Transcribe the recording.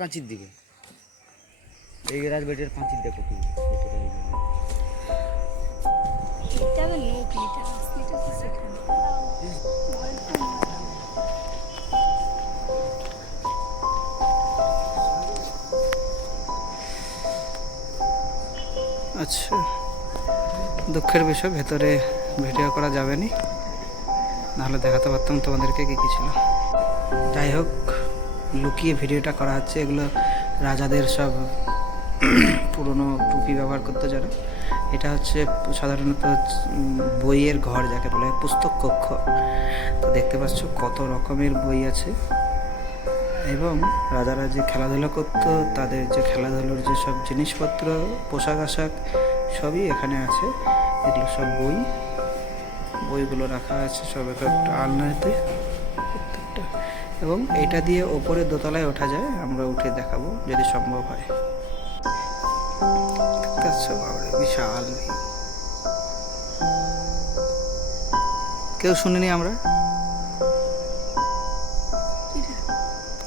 পাঁচির দিকে এই রাজবাড়ির পাঁচির দেখো তুমি কতটা এই জন্য। এটা আবার নৌকিটা আসলিটা তো সেখানে আচ্ছা, দুঃখের বিষয় ভেতরে ভিডিও করা যাবে না, নাহলে দেখাতে পারতাম তোমাদেরকে কী কী ছিল। যাই হোক, লুকিয়ে ভিডিওটা করা হচ্ছে। এগুলো রাজাদের সব পুরনো টুপি ব্যবহার করতে যারা। এটা হচ্ছে সাধারণত বইয়ের ঘর যাকে বলে, পুস্তক কক্ষ। তো দেখতে পাচ্ছ কত রকমের বই আছে, এবং রাজারা যে খেলাধুলা করতো তাদের যে খেলাধুলোর যে সব জিনিসপত্র, পোশাক আশাক সবই এখানে আছে। এগুলো সব বইগুলো রাখা আছে সব একটা আলনাতে প্রত্যেকটা। এবং এটা দিয়ে ওপরে দোতলায় ওঠা যায়, আমরা উঠে দেখাবো যদি সম্ভব হয়। বিশাল, কেউ শুনিনি আমরা।